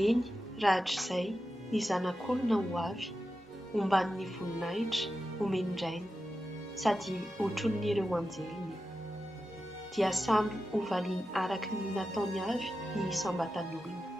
Eny, rahatr'izay ny zanak'olona ho avy, omban'ny voninahitra homendrainy, sady hotronon'ireo anjeliny, dia samby hovaliany araka ny nataony avy ny isambatan'olona.